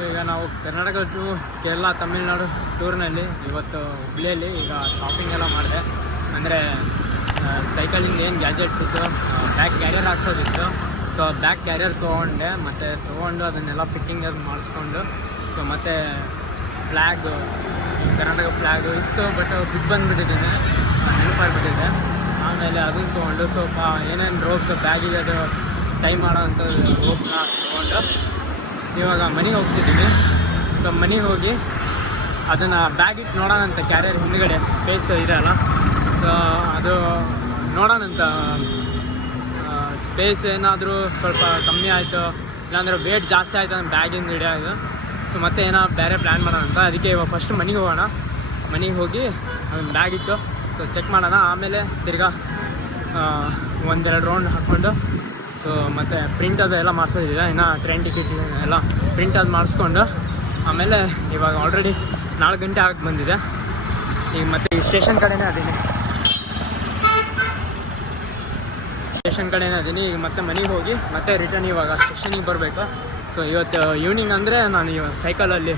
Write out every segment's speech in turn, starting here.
ಈಗ ನಾವು ಕರ್ನಾಟಕ ಟು ಕೇರಳ ತಮಿಳ್ನಾಡು ಟೂರ್ನಲ್ಲಿ ಇವತ್ತು ಹುಬ್ಳಿಯಲ್ಲಿ ಈಗ ಶಾಪಿಂಗ್ ಎಲ್ಲ ಮಾಡಿದೆ. ಅಂದರೆ ಸೈಕಲಿಂಗ್ ಏನು ಗ್ಯಾಜೆಟ್ಸ್ ಇತ್ತು, ಬ್ಯಾಕ್ ಕ್ಯಾರಿಯರ್ ಹಾಕ್ಸೋದಿತ್ತು. ಸೊ ಬ್ಯಾಕ್ ಕ್ಯಾರಿಯರ್ ತೊಗೊಂಡೆ, ಮತ್ತು ತೊಗೊಂಡು ಅದನ್ನೆಲ್ಲ ಫಿಟ್ಟಿಂಗ್ ಅದು ಮಾಡಿಸ್ಕೊಂಡು, ಸೊ ಮತ್ತು ಫ್ಲ್ಯಾಗು, ಕರ್ನಾಟಕ ಫ್ಲ್ಯಾಗು ಇತ್ತು, ಬಟ್ ಬಿಟ್ಟು ಬಂದುಬಿಟ್ಟಿದ್ದೀನಿ, ನೆನಪಾಗ್ಬಿಟ್ಟಿದೆ. ಆಮೇಲೆ ಅದನ್ನು ತೊಗೊಂಡು ಸ್ವಲ್ಪ ಏನೇನು ರೋಪ್ಸ್ ಬ್ಯಾಗಿಗೆ ಅದು ಟೈ ಮಾಡೋವಂಥದ್ದು ರೋಪ್ನ ತೊಗೊಂಡು ಇವಾಗ ಮನೆಗೆ ಹೋಗ್ತಿದ್ದೀನಿ. ಸೊ ಮನೆಗೆ ಹೋಗಿ ಅದನ್ನು ಬ್ಯಾಗ್ ಇಟ್ಟು ನೋಡೋಣಂತ, ಕ್ಯಾರಿಯರ್ ಹಿಂದುಗಡೆ ಸ್ಪೇಸ್ ಇದೆ ಅಲ್ಲ, ಸೊ ಅದು ನೋಡೋಣಂತ. ಸ್ಪೇಸ್ ಏನಾದರೂ ಸ್ವಲ್ಪ ಕಮ್ಮಿ ಆಯಿತು, ಇಲ್ಲಾಂದರೆ ವೇಟ್ ಜಾಸ್ತಿ ಆಯಿತು ನನ್ನ ಬ್ಯಾಗಿಂದ ಹಿಡಿಯೋದು. ಸೊ ಮತ್ತೆ ಏನೋ ಬೇರೆ ಪ್ಲ್ಯಾನ್ ಮಾಡೋಣ ಅಂತ. ಅದಕ್ಕೆ ಇವಾಗ ಫಸ್ಟ್ ಮನೆಗೆ ಹೋಗೋಣ. ಮನೆಗೆ ಹೋಗಿ ಅದನ್ನು ಬ್ಯಾಗ್ ಇಟ್ಟು ಸೊ ಚೆಕ್ ಮಾಡೋಣ. ಆಮೇಲೆ ತಿರ್ಗಾ ಒಂದೆರಡು ರೌಂಡ್ ಹಾಕ್ಕೊಂಡು, ಸೊ ಮತ್ತು ಪ್ರಿಂಟ್ ಅದು ಎಲ್ಲ ಮಾಡಿಸೋದಿದೆ, ಇನ್ನು ಟ್ರೈನ್ ಟಿಕೆಟ್ ಎಲ್ಲ ಪ್ರಿಂಟ್ ಅದು ಮಾಡಿಸ್ಕೊಂಡು, ಆಮೇಲೆ ಇವಾಗ ಆಲ್ರೆಡಿ 4 ಗಂಟೆ ಆಗಕ್ಕೆ ಬಂದಿದೆ. ಈಗ ಮತ್ತೆ ಈ ಸ್ಟೇಷನ್ ಕಡೆನೇ ಅದೀನಿ ಈಗ ಮತ್ತೆ ಮನೆಗೆ ಹೋಗಿ ಮತ್ತೆ ರಿಟರ್ನ್ ಇವಾಗ ಸ್ಟೇಷನಿಗೆ ಬರಬೇಕು. ಸೊ ಇವತ್ತು ಈವ್ನಿಂಗ್ ಅಂದರೆ ನಾನು ಇವಾಗ ಸೈಕಲಲ್ಲಿ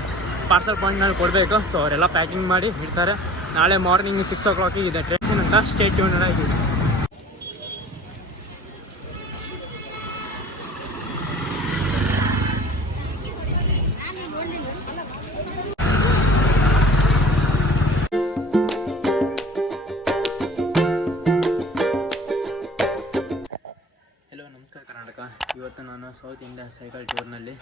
ಪಾರ್ಸಲ್ ಪಾಯಿಂಟ್ನಲ್ಲಿ ಕೊಡಬೇಕು. ಸೊ ಅವರೆಲ್ಲ ಪ್ಯಾಕಿಂಗ್ ಮಾಡಿ ಇಡ್ತಾರೆ. ನಾಳೆ ಮಾರ್ನಿಂಗ್ 6 o'clock ಇದೆ ಟ್ರೈನ್ ಅಂತ. ಸ್ಟೇ ಟ್ಯೂನ್ ಇದ್ದೀವಿ. ಕರ್ನಾಟಕ. ಇವತ್ತು ನಾನು ಸೌತ್ ಇಂಡಿಯಾ ಸೈಕಲ್ ಟೂರ್ನಲ್ಲಿ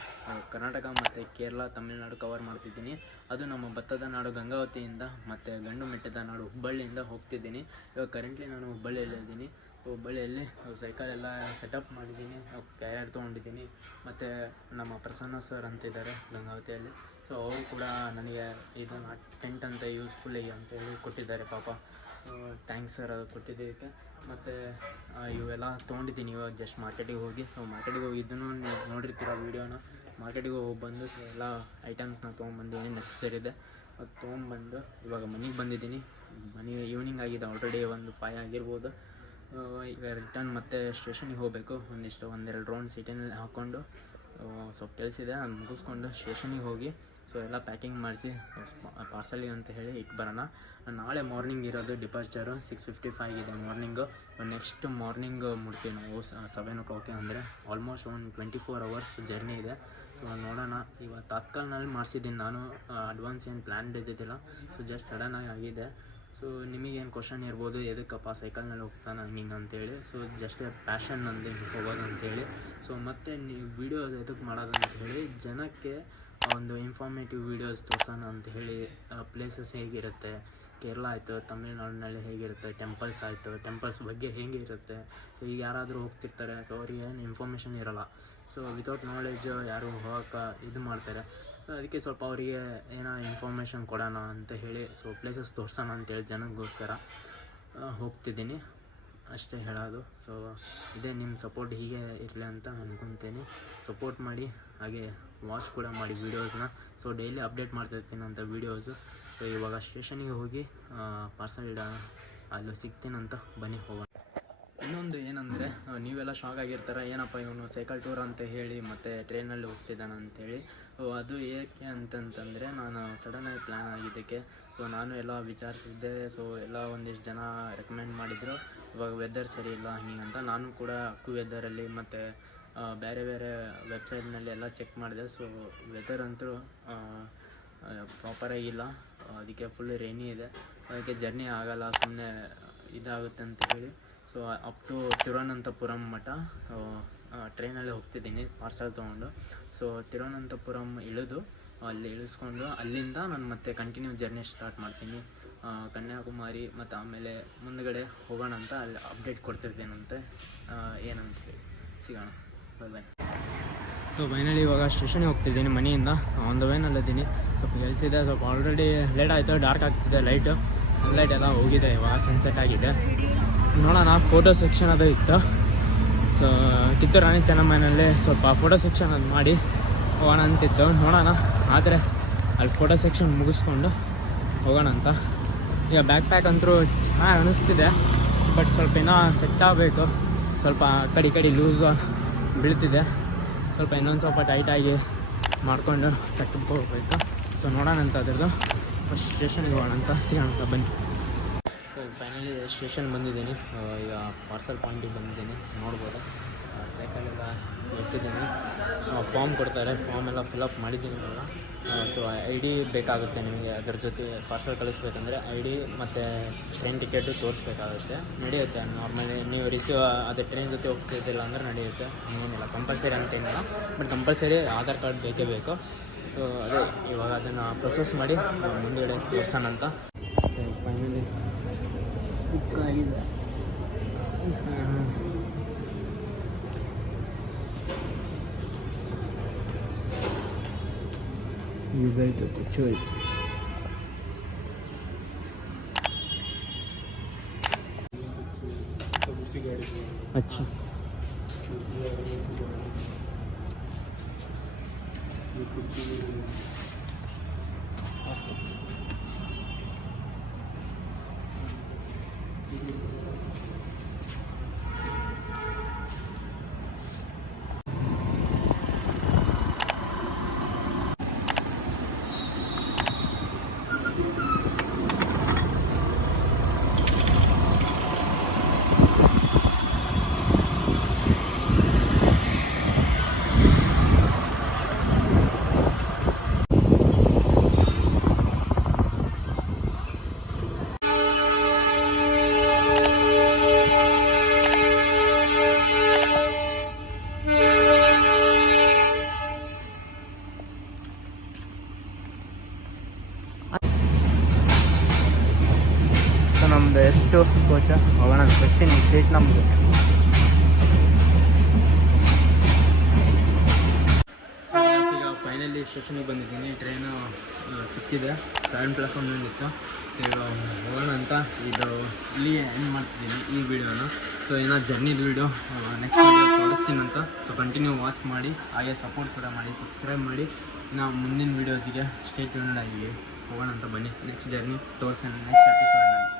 ಕರ್ನಾಟಕ ಮತ್ತು ಕೇರಳ ತಮಿಳ್ನಾಡು ಕವರ್ ಮಾಡ್ತಿದ್ದೀನಿ. ಅದು ನಮ್ಮ ಭತ್ತದ ನಾಡು ಗಂಗಾವತಿಯಿಂದ ಮತ್ತು ಗಂಡು ಮೆಟ್ಟದ ನಾಡು ಹುಬ್ಬಳ್ಳಿಯಿಂದ ಹೋಗ್ತಿದ್ದೀನಿ. ಇವಾಗ ಕರೆಂಟ್ಲಿ ನಾನು ಹುಬ್ಬಳ್ಳಿಯಲ್ಲಿದ್ದೀನಿ. ಹುಬ್ಬಳ್ಳಿಯಲ್ಲಿ ಸೈಕಲ್ ಎಲ್ಲ ಸೆಟಪ್ ಮಾಡಿದ್ದೀನಿ, ಕ್ಯಾರಿಯರ್ ತೊಗೊಂಡಿದ್ದೀನಿ. ಮತ್ತು ನಮ್ಮ ಪ್ರಸನ್ನ ಸರ್ ಅಂತಿದ್ದಾರೆ ಗಂಗಾವತಿಯಲ್ಲಿ. ಸೊ ಅವರು ಕೂಡ ನನಗೆ ಇದನ್ನು ಟೆಂಟ್ ಅಂತ ಯೂಸ್ಫುಲ್ಲಿಗೆ ಅಂತೇಳಿ ಕೊಟ್ಟಿದ್ದಾರೆ. ಪಾಪ ಥ್ಯಾಂಕ್ಸ್ ಸರ್ ಅದು ಕೊಟ್ಟಿದ್ದಕ್ಕೆ. ಮತ್ತು ಇವೆಲ್ಲ ತೊಗೊಂಡಿದ್ದೀನಿ ಇವಾಗ ಜಸ್ಟ್ ಮಾರ್ಕೆಟಿಗೆ ಹೋಗಿ. ಸೊ ಮಾರ್ಕೆಟಿಗೆ ಹೋಗಿ ಇದನ್ನು ನೋಡಿರ್ತೀರ ವೀಡಿಯೋನ. ಮಾರ್ಕೆಟಿಗೆ ಹೋಗಿ ಬಂದು ಎಲ್ಲ ಐಟಮ್ಸ್ನ ತೊಗೊಂಡ್ಬಂದು ನೆಸಸರಿ ಇದೆ ಅದು ತೊಗೊಂಡ್ಬಂದು ಇವಾಗ ಮನೆಗೆ ಬಂದಿದ್ದೀನಿ. ಮನೆ ಈವ್ನಿಂಗ್ ಆಗಿದೆ, ಆಲ್ರೆಡಿ ಒಂದು 5 ಆಗಿರ್ಬೋದು. ಈಗ ರಿಟರ್ನ್ ಮತ್ತೆ ಸ್ಟೇಷನಿಗೆ ಹೋಗಬೇಕು. ಒಂದೆರಡು ರೌಂಡ್ ಸಿಟಿನಲ್ಲಿ ಹಾಕ್ಕೊಂಡು ಸ್ವಲ್ಪ ಕೆಲಸ ಇದೆ, ಅದು ಮುಗಿಸ್ಕೊಂಡು ಸ್ಟೇಷನಿಗೆ ಹೋಗಿ ಸೊ ಎಲ್ಲ ಪ್ಯಾಕಿಂಗ್ ಮಾಡಿಸಿ ಪಾರ್ಸಲಿಗೆ ಅಂತ ಹೇಳಿ ಇಟ್ಟು ಬರೋಣ. ನಾಳೆ ಮಾರ್ನಿಂಗ್ ಇರೋದು ಡಿಪಾರ್ಚರು 6:55 ಇದೆ ಮಾರ್ನಿಂಗು. ನೆಕ್ಸ್ಟ್ ಮಾರ್ನಿಂಗ್ ಮುಡ್ತೀವಿ ನಾವು 7 o'clock. ಅಂದರೆ ಆಲ್ಮೋಸ್ಟ್ ಒಂದು 24 hours ಜರ್ನಿ ಇದೆ. ಸೊ ನೋಡೋಣ. ಇವಾಗ ತಾತ್ಕಾಲ್ನಲ್ಲಿ ಮಾಡಿಸಿದ್ದೀನಿ ನಾನು, ಅಡ್ವಾನ್ಸ್ ಏನು ಪ್ಲ್ಯಾನ್ ಇದ್ದಿದ್ದಿಲ್ಲ. ಸೊ ಜಸ್ಟ್ ಸಡನ್ನಾಗಿ ಆಗಿದೆ. ಸೊ ನಿಮಗೇನು ಕ್ವಶನ್ ಇರ್ಬೋದು, ಎದಕ್ಕಪ್ಪ ಸೈಕಲ್ನಲ್ಲಿ ಹೋಗ್ತಾನೆ ಹಿಂಗೆ ಅಂತೇಳಿ. ಸೊ ಜಸ್ಟ್ ಪ್ಯಾಷನ್ ನಂದು ಹೋಗೋದು ಅಂತೇಳಿ. ಸೊ ಮತ್ತು ನೀವು ವೀಡಿಯೋ ಎದಕ್ಕೆ ಮಾಡೋದು ಅಂಥೇಳಿ, ಜನಕ್ಕೆ ಒಂದು ಇನ್ಫಾರ್ಮೇಟಿವ್ ವೀಡಿಯೋಸ್ ತೋರ್ಸೋಣ ಅಂತ ಹೇಳಿ. ಪ್ಲೇಸಸ್ ಹೇಗಿರುತ್ತೆ, ಕೇರಳ ಆಯಿತು, ತಮಿಳ್ನಾಡಿನಲ್ಲಿ ಹೇಗಿರುತ್ತೆ, ಟೆಂಪಲ್ಸ್ ಆಯಿತು, ಟೆಂಪಲ್ಸ್ ಬಗ್ಗೆ ಹೇಗೆ ಇರುತ್ತೆ. ಸೊ ಈಗ ಯಾರಾದರೂ ಹೋಗ್ತಿರ್ತಾರೆ, ಸೊ ಅವ್ರಿಗೆ ಏನು ಇನ್ಫಾರ್ಮೇಷನ್ ಇರೋಲ್ಲ. ಸೊ ವಿತೌಟ್ ನಾಲೆಡ್ಜ್ ಯಾರು ಹೋಗೋಕೆ ಇದು ಮಾಡ್ತಾರೆ. ಸೊ ಅದಕ್ಕೆ ಸ್ವಲ್ಪ ಅವರಿಗೆ ಏನೋ ಇನ್ಫಾರ್ಮೇಷನ್ ಕೊಡೋಣ ಅಂತ ಹೇಳಿ, ಸೊ ಪ್ಲೇಸಸ್ ತೋರ್ಸೋಣ ಅಂತೇಳಿ ಜನಕ್ಕೋಸ್ಕರ ಹೋಗ್ತಿದ್ದೀನಿ, ಅಷ್ಟೇ ಹೇಳೋದು. ಸೊ ಇದೇ ನಿಮ್ಮ ಸಪೋರ್ಟ್ ಹೀಗೆ ಇರಲಿ ಅಂತ ಅಂದ್ಕೊತೀನಿ. ಸಪೋರ್ಟ್ ಮಾಡಿ, ಹಾಗೆ ವಾಚ್ ಕೂಡ ಮಾಡಿ ವೀಡಿಯೋಸ್ನ. ಸೊ ಡೈಲಿ ಅಪ್ಡೇಟ್ ಮಾಡ್ತಾಯಿರ್ತೀನಿ ಅಂತ ವೀಡಿಯೋಸು. ಸೊ ಇವಾಗ ಸ್ಟೇಷನಿಗೆ ಹೋಗಿ ಪಾರ್ಸಲ್ ಅಲ್ಲಿ ಸಿಗ್ತೀನಂತ, ಬನ್ನಿ ಹೋಗೋಣ. ಇನ್ನೊಂದು ಏನಂದರೆ, ನೀವೆಲ್ಲ ಶಾಕ್ ಆಗಿರ್ತಾರೆ, ಏನಪ್ಪ ಇವನು ಸೈಕಲ್ ಟೂರ್ ಅಂತ ಹೇಳಿ ಮತ್ತು ಟ್ರೈನಲ್ಲಿ ಹೋಗ್ತಿದ್ದಾನೆ ಅಂಥೇಳಿ. ಅದು ಏಕೆ ಅಂತಂತಂದರೆ, ನಾನು ಸಡನ್ನಾಗಿ ಪ್ಲ್ಯಾನ್ ಆಗಿದ್ದಕ್ಕೆ. ಸೊ ನಾನು ಎಲ್ಲ ವಿಚಾರಿಸಿದ್ದೆ. ಸೊ ಎಲ್ಲ ಒಂದಿಷ್ಟು ಜನ ರೆಕಮೆಂಡ್ ಮಾಡಿದರು, ಇವಾಗ ವೆದರ್ ಸರಿ ಇಲ್ಲ ಹಿಂಗೆ ಅಂತ. ನಾನು ಕೂಡ ಅಕ್ಕು ವೆದರಲ್ಲಿ ಮತ್ತು ಬೇರೆ ಬೇರೆ ವೆಬ್ಸೈಟ್ನಲ್ಲಿ ಎಲ್ಲ ಚೆಕ್ ಮಾಡಿದೆ. ಸೊ ವೆದರ್ ಅಂತೂ ಪ್ರಾಪರಾಗಿಲ್ಲ, ಅದಕ್ಕೆ ಫುಲ್ ರೇನಿ ಇದೆ. ಅದಕ್ಕೆ ಜರ್ನಿ ಆಗೋಲ್ಲ, ಸುಮ್ಮನೆ ಇದಾಗುತ್ತೆ ಅಂತ ಹೇಳಿ. ಸೊ ಅಪ್ ಟು ತಿರುವನಂತಪುರಂ ಮಠ ಟ್ರೈನಲ್ಲಿ ಹೋಗ್ತಿದ್ದೀನಿ ಪಾರ್ಸಲ್ ತೊಗೊಂಡು. ಸೊ ತಿರುವನಂತಪುರಂ ಇಳಿದು ಅಲ್ಲಿ ಇಳಿಸ್ಕೊಂಡು ಅಲ್ಲಿಂದ ನಾನು ಮತ್ತೆ ಕಂಟಿನ್ಯೂ ಜರ್ನಿ ಸ್ಟಾರ್ಟ್ ಮಾಡ್ತೀನಿ ಕನ್ಯಾಕುಮಾರಿ. ಮತ್ತು ಆಮೇಲೆ ಮುಂದುಗಡೆ ಹೋಗೋಣ ಅಂತ ಅಲ್ಲಿ ಅಪ್ಡೇಟ್ ಕೊಡ್ತಿರ್ತೀನಂತೆ, ಏನಂತ ಹೇಳಿ ಸಿಗೋಣ. ಬಾಯ್. ಸೊ ಫೈನಲಿ ಇವಾಗ ಸ್ಟೇಷನ್ಗೆ ಹೋಗ್ತಿದ್ದೀನಿ ಮನೆಯಿಂದ. ಆನ್ ದ ವೇನಲ್ಲಿದ್ದೀನಿ. ಸ್ವಲ್ಪ ಕೆಲಸಿದೆ, ಸ್ವಲ್ಪ ಆಲ್ರೆಡಿ ಲೇಟ್ ಆಯಿತು, ಡಾರ್ಕ್ ಆಗ್ತಿದೆ, ಲೈಟು ಸನ್ಲೈಟ್ ಎಲ್ಲ ಹೋಗಿದೆ, ಇವಾಗ ಸನ್ಸೆಟ್ ಆಗಿದೆ. ನೋಡೋಣ, ಫೋಟೋ ಸೆಕ್ಷನ್ ಅದು ಇತ್ತು. ಸೊ ಕಿತ್ತೂರು ರಾಣಿ ಚೆನ್ನಮ್ಮನಲ್ಲಿ ಸ್ವಲ್ಪ ಫೋಟೋ ಸೆಕ್ಷನ್ ಅದು ಮಾಡಿ ಹೋಗೋಣ ಅಂತಿತ್ತು. ನೋಡೋಣ, ಆದರೆ ಅಲ್ಲಿ ಫೋಟೋ ಸೆಕ್ಷನ್ ಮುಗಿಸ್ಕೊಂಡು ಹೋಗೋಣ ಅಂತ. ಈಗ ಬ್ಯಾಕ್ ಪ್ಯಾಕ್ ಅಂತೂ ಚೆನ್ನಾಗಿ ಅನ್ನಿಸ್ತಿದೆ, ಬಟ್ ಸ್ವಲ್ಪ ಏನೋ ಸೆಟ್ ಆಗಬೇಕು. ಸ್ವಲ್ಪ ಕಡಿ ಲೂಸ್ ಬೀಳ್ತಿದೆ, ಸ್ವಲ್ಪ ಇನ್ನೊಂದು ಸ್ವಲ್ಪ ಟೈಟಾಗಿ ಮಾಡ್ಕೊಂಡು ತಟ್ಟಕ್ಕೆ ಹೋಗ್ಬೇಕು. ಸೊ ನೋಡೋಣ ಅಂತ ಅದ್ರದ್ದು ಫಸ್ಟ್ ಸ್ಟೇಷನ್ಗೆ ಹೋಗೋಣ ಅಂತ ಸಿಗೋಣ ಅಂತ ಬನ್ನಿ. ಫೈನಲಿ ಸ್ಟೇಷನ್ ಬಂದಿದ್ದೀನಿ. ಈಗ ಪಾರ್ಸಲ್ ಪಾಯಿಂಟಿಗೆ ಬಂದಿದ್ದೀನಿ. ನೋಡ್ಬೋದು ಸೈಕಲೆಲ್ಲ ಇಟ್ಟಿದ್ದೀನಿ. ಫಾರ್ಮ್ ಕೊಡ್ತಾರೆ, ಫಾರ್ಮ್ ಎಲ್ಲ ಫಿಲಪ್ ಮಾಡಿದ್ದೀನಿ ಇವಾಗ. ಸೊ ID ಬೇಕಾಗುತ್ತೆ ನಿಮಗೆ. ಅದ್ರ ಜೊತೆ ಪಾರ್ಸಲ್ ಕಳಿಸ್ಬೇಕಂದ್ರೆ ID ಮತ್ತು ಟ್ರೈನ್ ಟಿಕೆಟು ತೋರಿಸ್ಬೇಕಾಗುತ್ತೆ. ನಡೆಯುತ್ತೆ ನಾರ್ಮಲಿ. ನೀವು ಅದೇ ಟ್ರೈನ್ ಜೊತೆ ಹೋಗ್ತಿದ್ದಿಲ್ಲ ಅಂದರೆ ನಡೆಯುತ್ತೆ, ಏನಿಲ್ಲ ಕಂಪಲ್ಸರಿ ಅಂತೇನಿಲ್ಲ. ಬಟ್ ಕಂಪಲ್ಸರಿ ಆಧಾರ್ ಕಾರ್ಡ್ ಬೇಕೇ ಬೇಕು. ಸೊ ಅದೇ ಇವಾಗ ಅದನ್ನು ಪ್ರೊಸೆಸ್ ಮಾಡಿ ಮುಂದುಗಡೆ ತೋರಿಸೋಣ ಅಂತ. ಫೈನಲಿ ಬುಕ್ ಆಗಿದೆ. तो कुछ अच्छा ನಮ್ಮದು ಎಷ್ಟು ಕೋಚ ಹೋಗೋಣ ಬರ್ತೀನಿ. ಸೀಟ್ ನಮ್ಮದು. ಈಗ ಫೈನಲಿ ಸ್ಟೇಷನಿಗೆ ಬಂದಿದ್ದೀನಿ. ಟ್ರೈನು ಸಿಕ್ಕಿದೆ, 7 ಪ್ಲಾಟ್ಫಾರ್ಮ್ ಇತ್ತು. ಸೊ ಈಗ ಹೋಗೋಣ ಅಂತ ಇದು ಇಲ್ಲಿ ಎಂಡ್ ಮಾಡ್ತಿದ್ದೀನಿ ಈ ವಿಡಿಯೋನ. ಸೊ ಏನೋ ಜರ್ನಿದು ವಿಡಿಯೋ ನೆಕ್ಸ್ಟ್ ವಿಡಿಯೋ ತೋರಿಸ್ತೀನಂತ. ಸೊ ಕಂಟಿನ್ಯೂ ವಾಚ್ ಮಾಡಿ, ಹಾಗೆ ಸಪೋರ್ಟ್ ಕೂಡ ಮಾಡಿ, ಸಬ್ಸ್ಕ್ರೈಬ್ ಮಾಡಿ. ನಾವು ಮುಂದಿನ ವೀಡಿಯೋಸಿಗೆ ಸ್ಟೇ ಟ್ಯೂನ್ಡ್ ಆಗಿ ಹೋಗೋಣ ಅಂತ ಬನ್ನಿ. ನೆಕ್ಸ್ಟ್ ಜರ್ನಿ ತೋರಿಸ್ತೇನೆ ನೆಕ್ಸ್ಟ್ ಎಪಿಸೋಡ್ನಲ್ಲಿ.